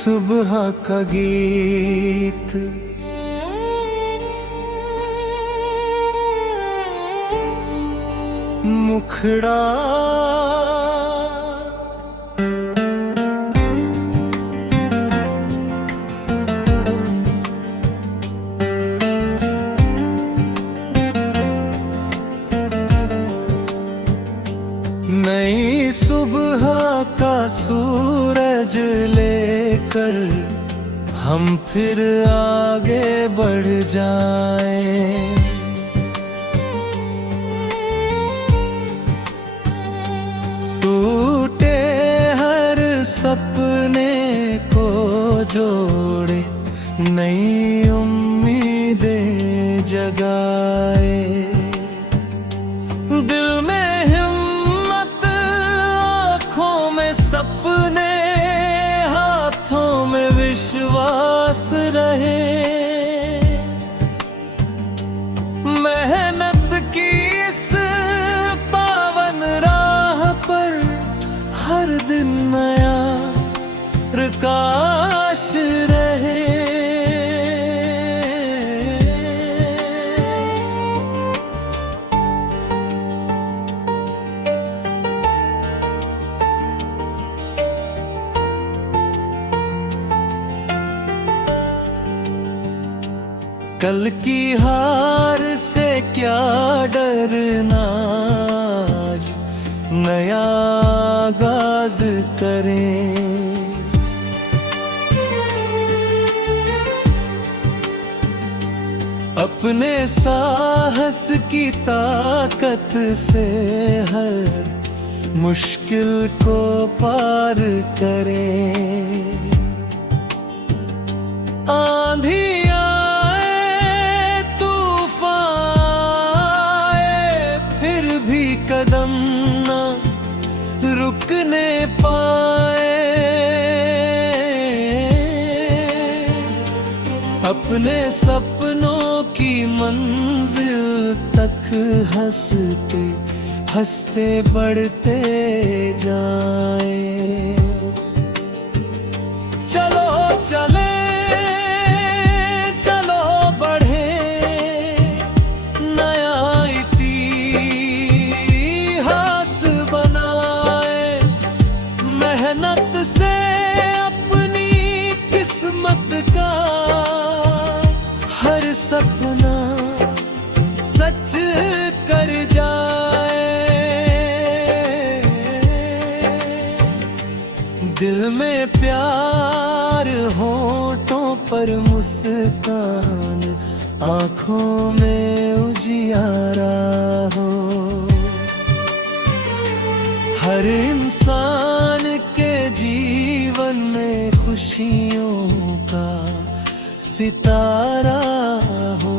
सुबह का गीत मुखड़ा नई सुबह का सूरज लेकर हम फिर आगे बढ़ जाएं। टूटे हर सपने को जोड़े, नई उम्मीदें जगाए। दिल में हिम्मत, आँखों में सपने, हाथों में विश्वास रहे। मेहनत की इस पावन राह पर हर दिन नया प्रकाश रहे। कल की हार से क्या डरना, आज नया आगाज करें। अपने साहस की ताकत से हर मुश्किल को पार करें। आंधी कदम न रुकने पाए। अपने सपनों की मंजिल तक हंसते हंसते बढ़ते जाएं। चलो चले, चलो बढ़े, नया मेहनत से अपनी किस्मत का हर सपना सच कर जाए। दिल में प्यार, होठों पर मुस्कान, आँखों में उजियारा हो। हर इंसान के जीवन में खुशियों का सितारा हो।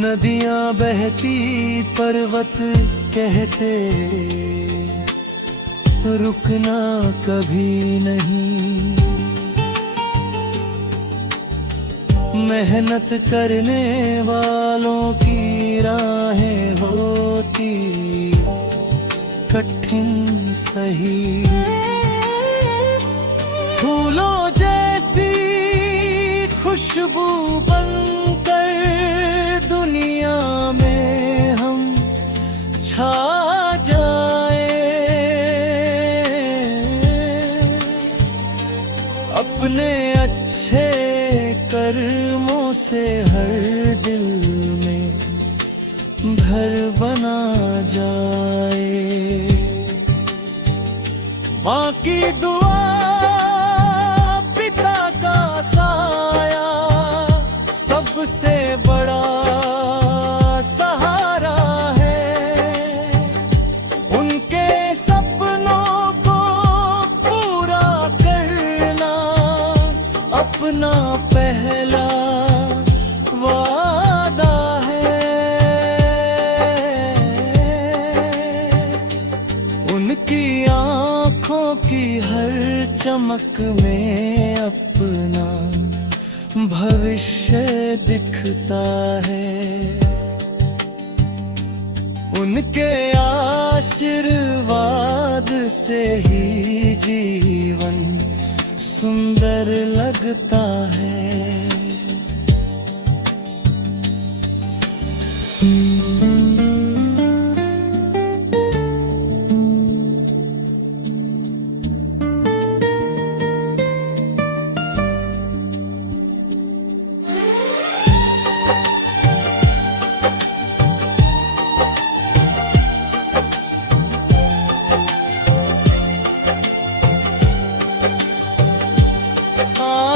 नदियाँ बहती, पर्वत कहते रुकना कभी नहीं। मेहनत करने वालों की राहें होती कठिन सही। फूलों जैसी खुशबू बनकर दुनिया में हम छा जाए। अपने अच्छे कर्मों से हर दिल में घर बना जाए। माँ की दुआ, पिता का साया, सबसे बड़ा सहारा है। उनके सपनों को पूरा करना अपना पहला वादा है। उनकी आँखों की हर चमक में अपना भविष्य दिखता है। उनके आशीर्वाद से ही जीवन सुंदर लगता है।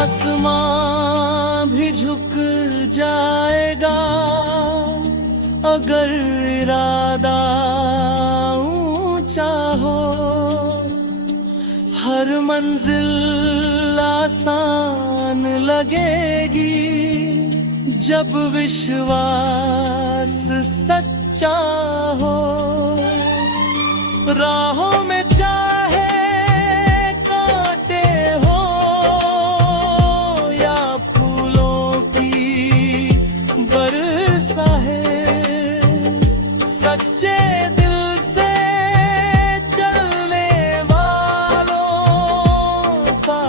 आसमां भी झुक जाएगा अगर इरादा ऊंचा हो। हर मंजिल आसान लगेगी जब विश्वास सच्चा हो। राहों में चाहे सच्चे दिल से चलने वालों का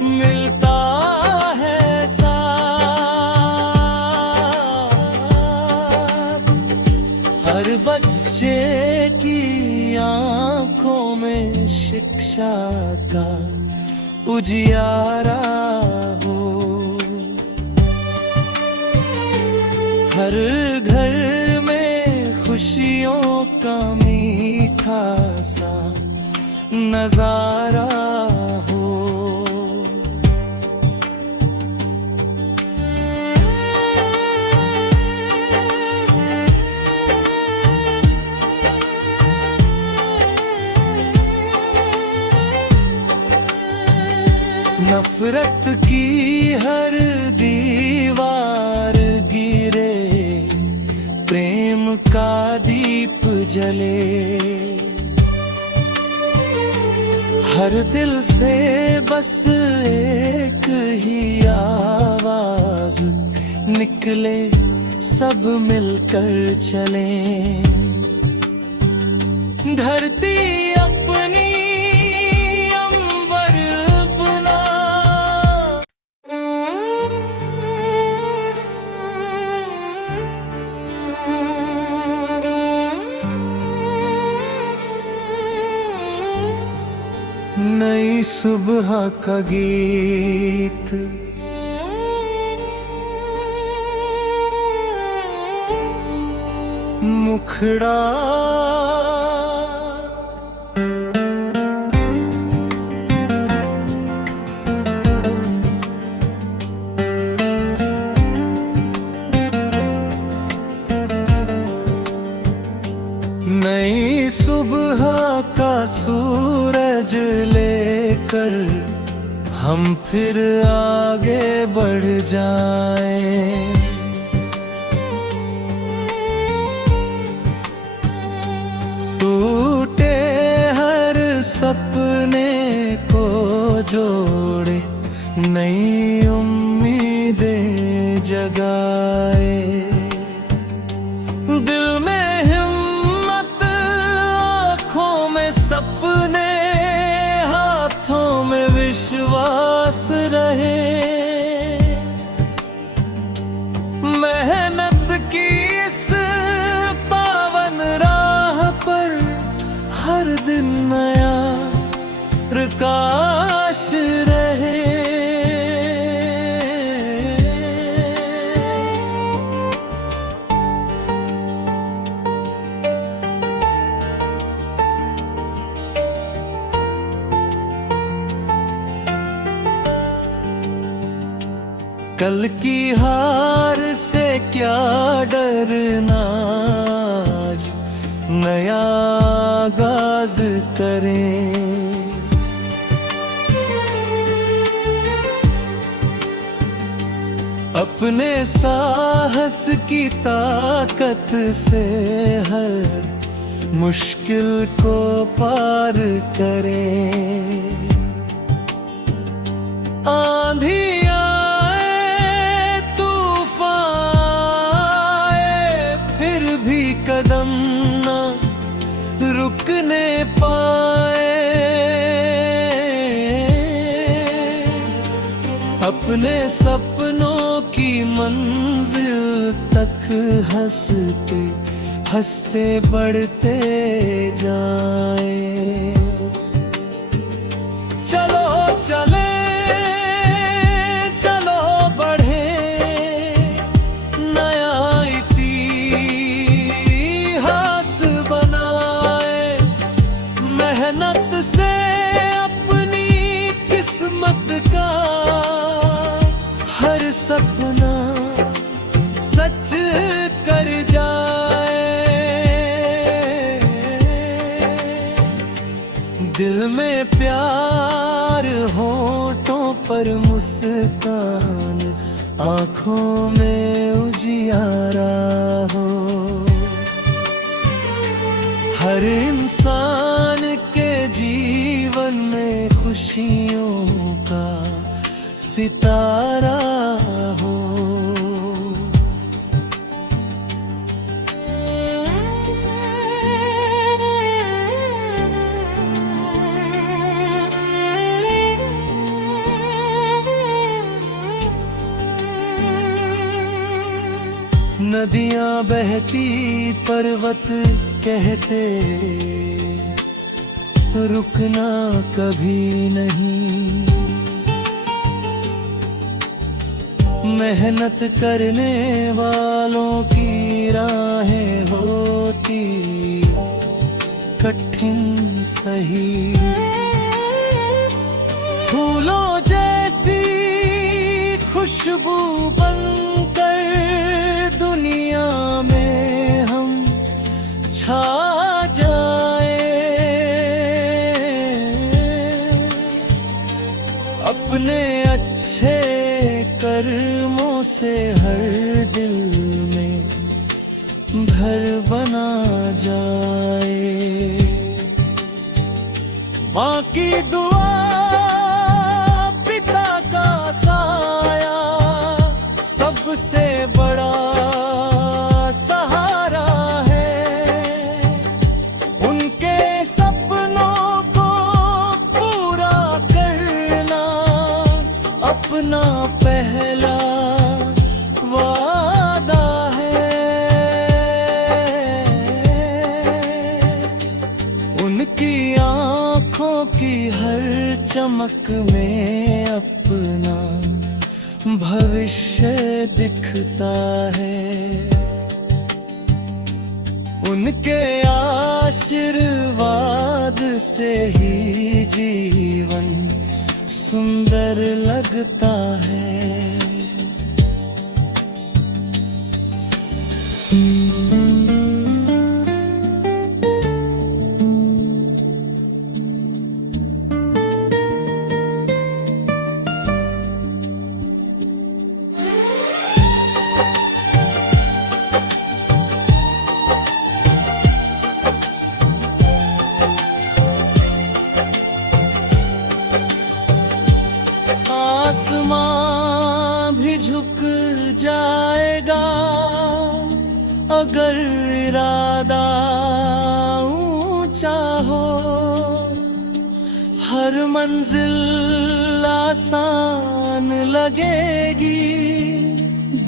मिलता है साथ। हर बच्चे की आंखों में शिक्षा का उजियारा हो। हर घर खुशियों का मीठा सा नजारा हो। नफरत की हर दीवार गिरे, प्रेम का दीप जले। हर दिल से बस एक ही आवाज निकले, सब मिलकर चलें। धरती अपनी अंबर अपना, नई सुबह का गीत मुखड़ा नई सुबह का सूरज लेकर हम फिर आगे बढ़ जाएं। टूटे हर सपने को जोड़े, नई उम्मीदें जगाए। दिल में हिम्मत, आँखों में सपने, हाथों में विश्वास रहे। मेहनत की इस पावन राह पर हर दिन नया प्रकाश रहे। कल की हार से क्या डरना, आज नया आगाज करें। अपने साहस की ताकत से हर मुश्किल को पार करें। अपने सपनों की मंजिल तक हंसते हंसते बढ़ते जाए। चलो चले चलो बढ़े, नया इतिहास बनाए। मेहनत से अपनी किस्मत का हर सपना सच कर जाए। दिल में प्यार, होठों पर मुस्कान, आँखों में उजियारा हो। हर इंसान के जीवन में खुशियों का सितारा हो। नदियां बहती पर्वत कहते, रुकना कभी नहीं। मेहनत करने वालों की राहें होती कठिन सही। फूलों जैसी खुशबू बनकर दुनिया में हम छा जाए। अपने अच्छे कर्मों से हर दिल में घर बना जाए। माँ की दुआ, पिता का साया, सबसे बड़ा सहारा है। उनके सपनों को पूरा करना अपना पहला वादा है। उनकी आँखों की हर चमक में अपना भविष्य दिखता है। उनके आशीर्वाद से ही जीवन सुंदर लगता है। आसमां भी झुक जाएगा अगर इरादा ऊंचा हो। हर मंजिल आसान लगेगी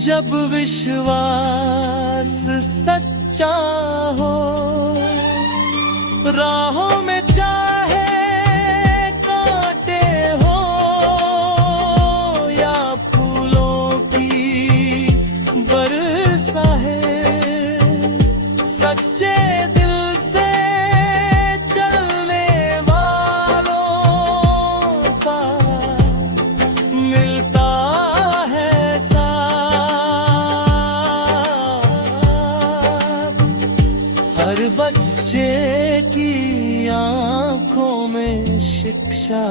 जब विश्वास सच्चा हो। राहों में चाहे सच्चे दिल से चलने वालों का मिलता है साथ। हर बच्चे की आँखों में शिक्षा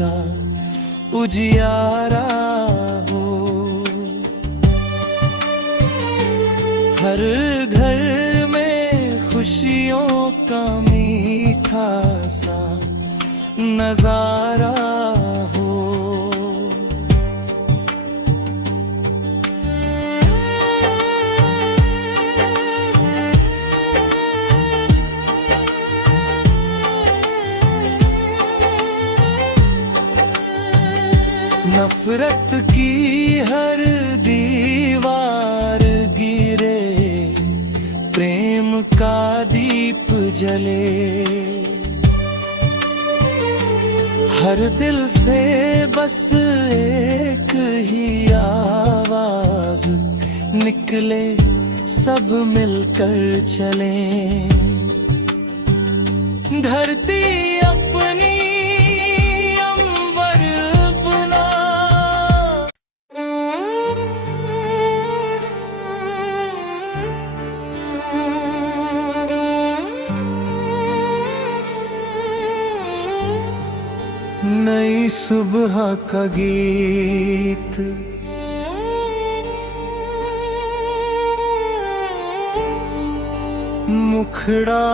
का उजियारा हो। हर घर खुशियों का मीठा सा नजारा हो। नफरत नफरत की हर दीवार गिरे, प्रेम का दीप जले। हर दिल से बस एक ही आवाज निकले, सब मिलकर चलें। धरती अपनी अंबर बना, नई सुबह का गीत मुखड़ा।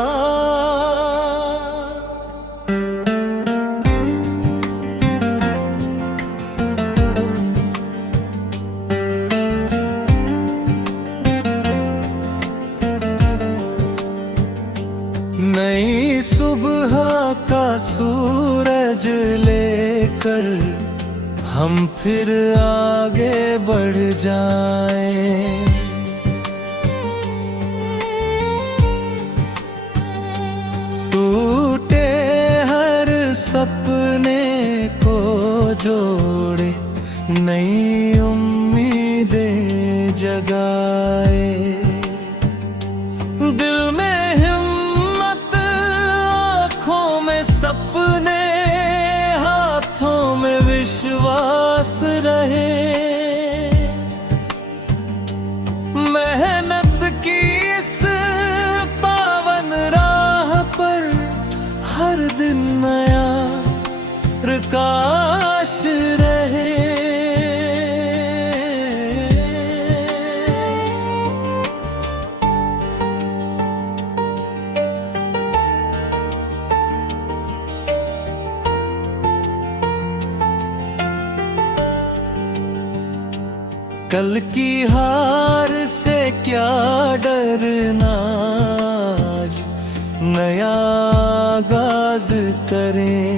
नई सुबह का सूरज लेकर हम फिर आगे बढ़ जाएं। टूटे हर सपने को जोड़े, नई उम्मीदें जगाए। दिल में हिम्मत, आँखों में सपने, हाथों में विश्वास रहे। मेहनत की इस पावन राह पर हर दिन नया प्रकाश रहे। कल की हार से क्या डरना, आज नया आगाज करें।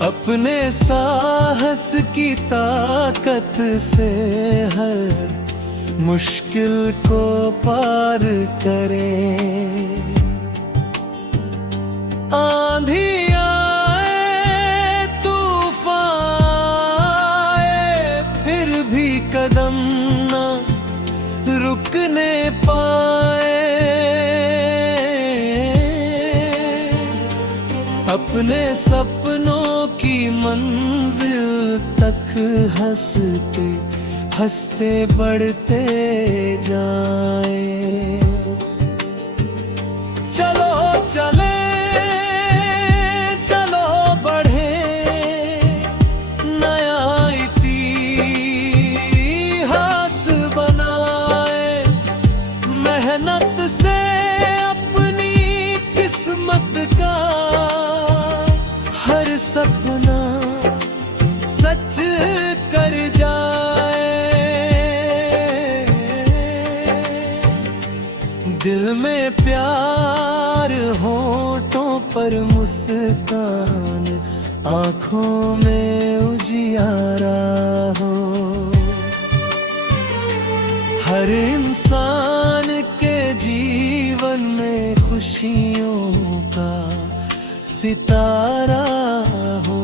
अपने साहस की ताकत से हर मुश्किल को पार करें। आंधी कदम न रुकने पाए। अपने सपनों की मंजिल तक हंसते हंसते बढ़ते जाएं। चलो चले, चलो बढ़े, नया मेहनत से अपनी किस्मत का हर सपना सच कर जाए। दिल में प्यार, होठों पर मुस्कान, आँखों में उजियारा हो। हर इंसान के जीवन में खुशियों का सितारा हो।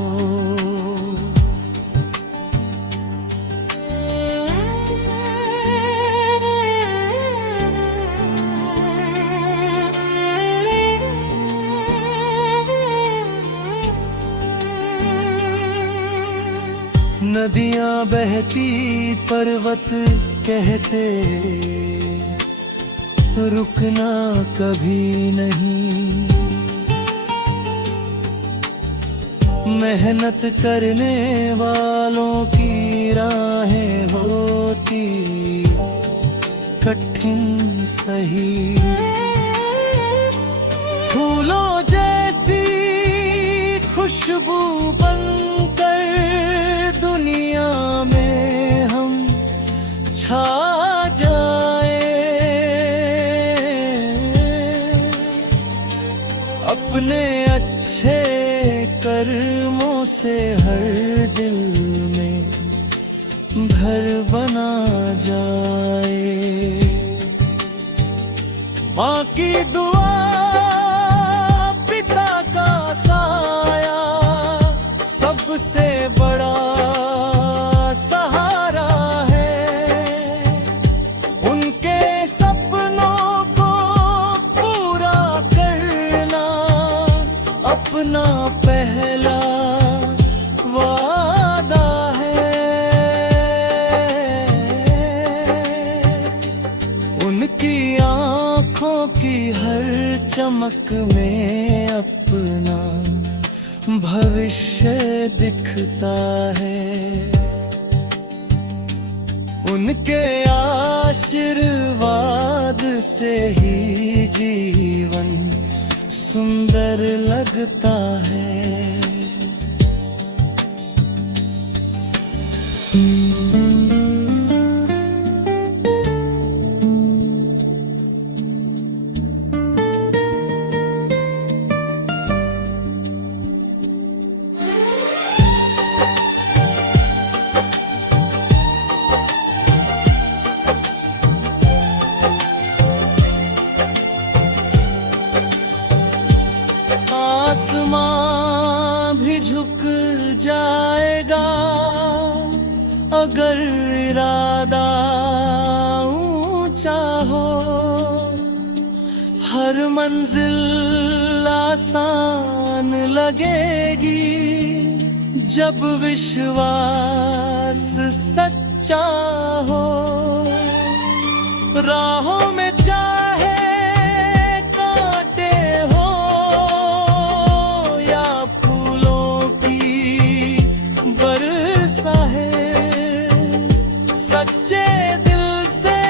नदियाँ बहती, पर्वत कहते, रुकना कभी नहीं। मेहनत करने वालों की राहें होती कठिन सही। फूलों जैसी खुशबू बनकर दुनिया में हम छा जाए। अपने अच्छे कर्मों से हर दिल में घर बना जाए। माँ की दुआ, पिता का साया, सबसे बड़ा सहारा है। उनके सपनों को पूरा करना अपना पहला वादा है। उनकी आँखों की हर चमक में अपना भविष्य दिखता है। उनके आशीर्वाद से ही जीवन सुंदर लगता है। आसमां भी झुक जाएगा अगर इरादा ऊंचा हो। हर मंजिल आसान लगेगी जब विश्वास सच्चा हो। राहों में चाहे सच्चे दिल से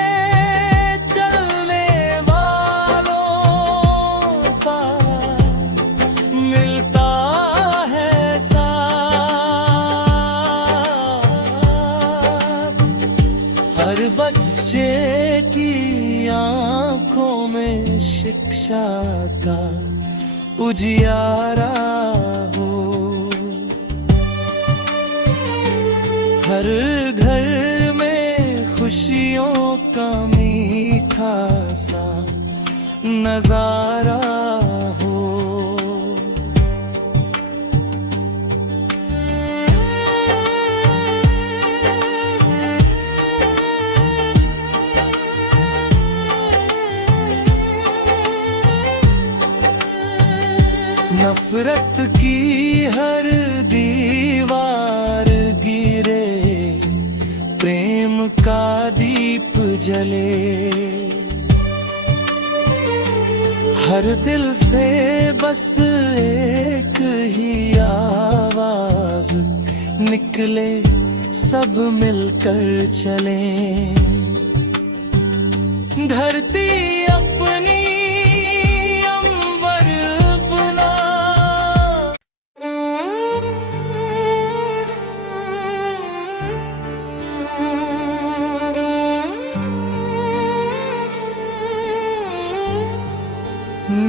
चलने वालों का मिलता है साथ। हर बच्चे की आँखों में शिक्षा का उजियारा हो। हर घर खुशियों का मीठा सा नजारा हो। नफरत की हर दीवार गिरे, प्रेम का दीप जले। हर दिल से बस एक ही आवाज निकले, सब मिलकर चलें। धरती अपनी अंबर बना,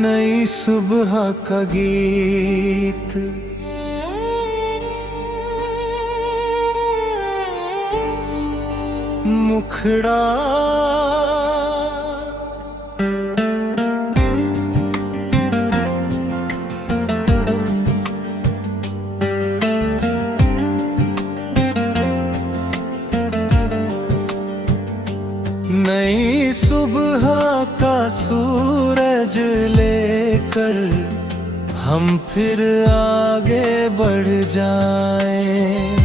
नई सुबह का गीत मुखड़ा नई सुबह का सूरज लेकर हम फिर आगे बढ़ जाएं।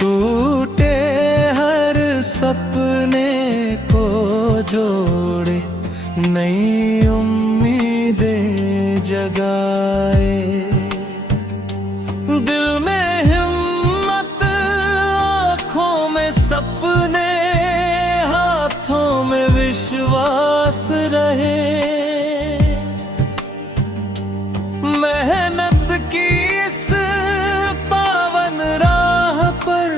टूटे हर सपने को जोड़े, नई उम्मीदें जगाए। दिल में हिम्मत, आँखों में सपने, हाथों में विश्वास रहे। मेहनत की इस पावन राह पर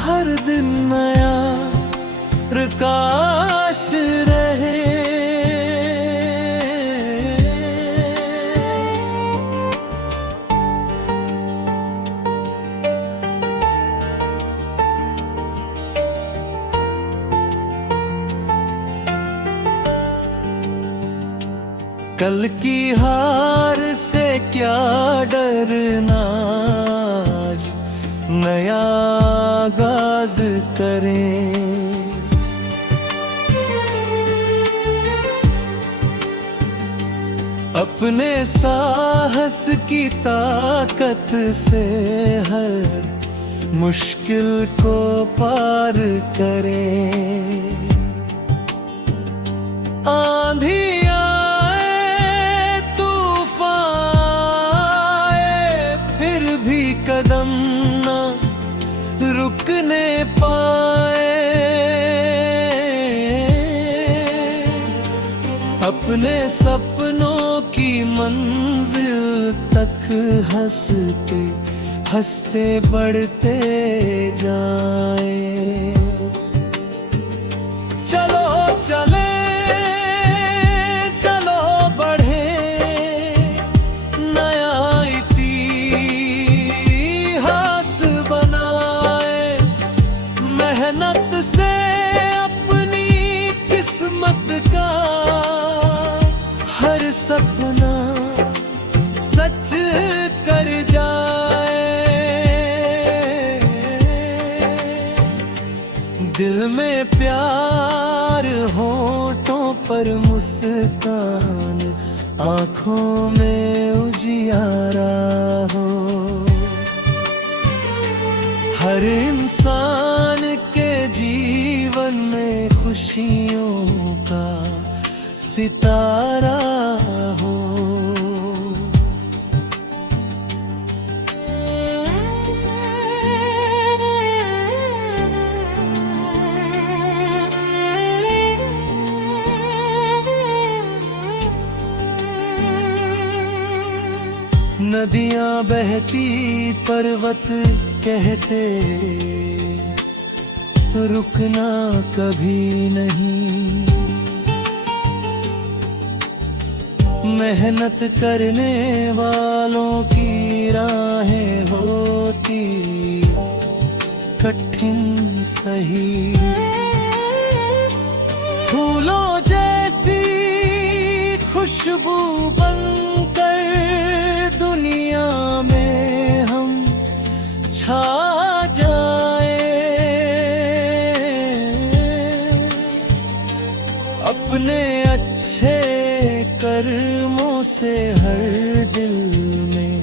हर दिन नया प्रकाश रहे। कल की हार से क्या डरना, आज नया आगाज करें। अपने साहस की ताकत से हर मुश्किल को पार करें। आंधी आए तूफान आए, फिर भी कदम न रुकने पाए। अपने सपनों की मंजिल तक हंसते हंसते बढ़ते जाएं। चलो चले चलो बढ़े, नया इतिहास बनाए। मेहनत से अपनी किस्मत का हर सपना सच कर जाए। दिल में प्यार, होठों पर मुस्कान, आँखों में उजियारा हो। हर इंसान के जीवन में खुशियों का सितारा हो। नदियां बहती पर्वत कहते, रुकना कभी नहीं। मेहनत करने वालों की राहें होती कठिन सही। फूलों जैसी खुशबू बनकर दुनिया में हम छा जाए। अपने अच्छे कर्मों से हर दिल में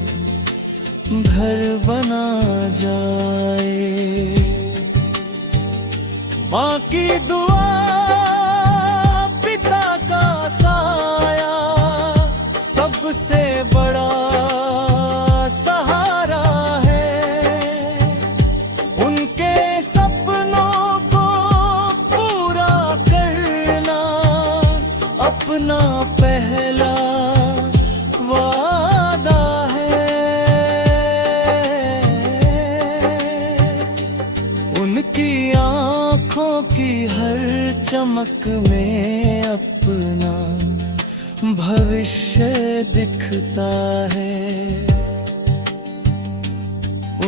घर बना जाए। माँ की दुआ, पिता का साया, सबसे बड़ा सहारा है। उनके सपनों को पूरा करना अपना पहला वादा है। उनकी आँखों की हर चमक में अपना भविष्य दिखता है।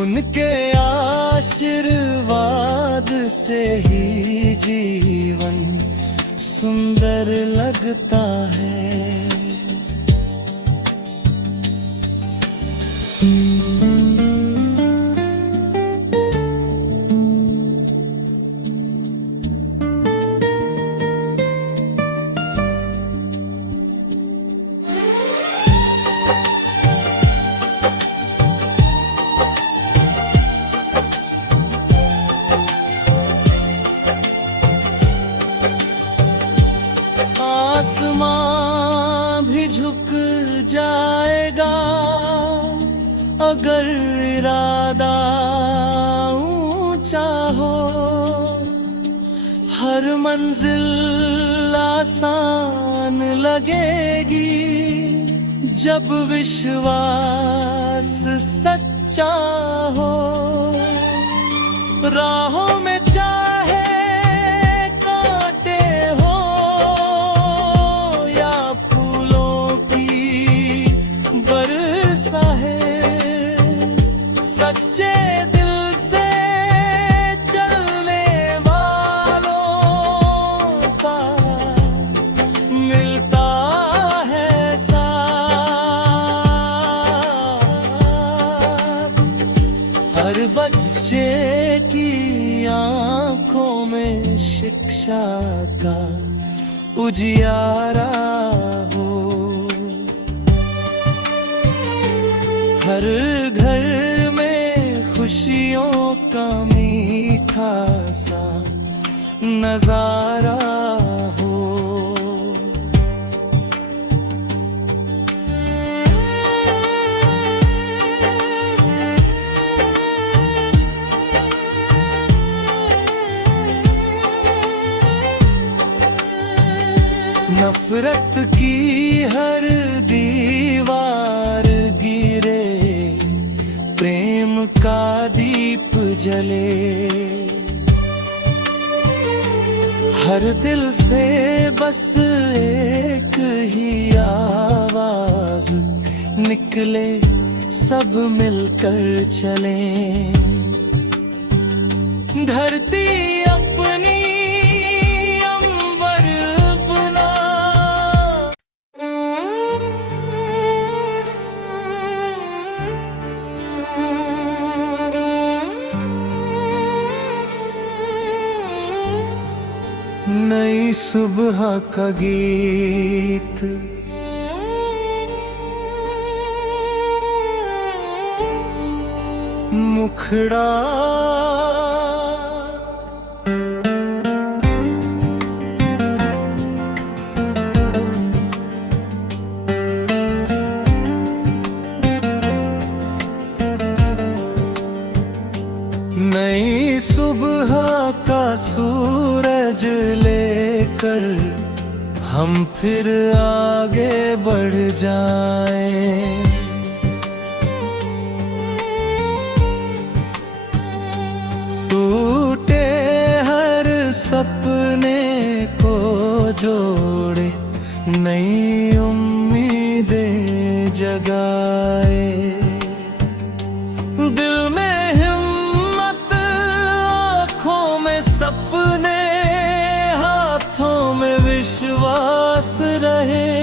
उनके आशीर्वाद से ही जीवन सुंदर लगता है। आसमां भी झुक जाएगा अगर इरादा ऊंचा हो। हर मंजिल आसान लगेगी जब विश्वास सच्चा हो। राहों में चाहे कांटे हो या फूलों की बरसा है, सच्चे दिल से चलने वालों का मिलता है आशा का उजियारा हो। हर घर में खुशियों का मीठा सा नजारा हो। नफरत की हर दीवार गिरे, प्रेम का दीप जले। हर दिल से बस एक ही आवाज निकले, सब मिलकर चलें। धरती अपनी अंबर बना, नई सुबह का गीत मुखड़ा। नई सुबह का सूरज लेकर हम फिर आगे बढ़ जाएं। टूटे हर सपने को जोड़े, नई उम्मीदें जगाए। दिल में हिम्मत, आँखों में सपने, हाथों में विश्वास रहे।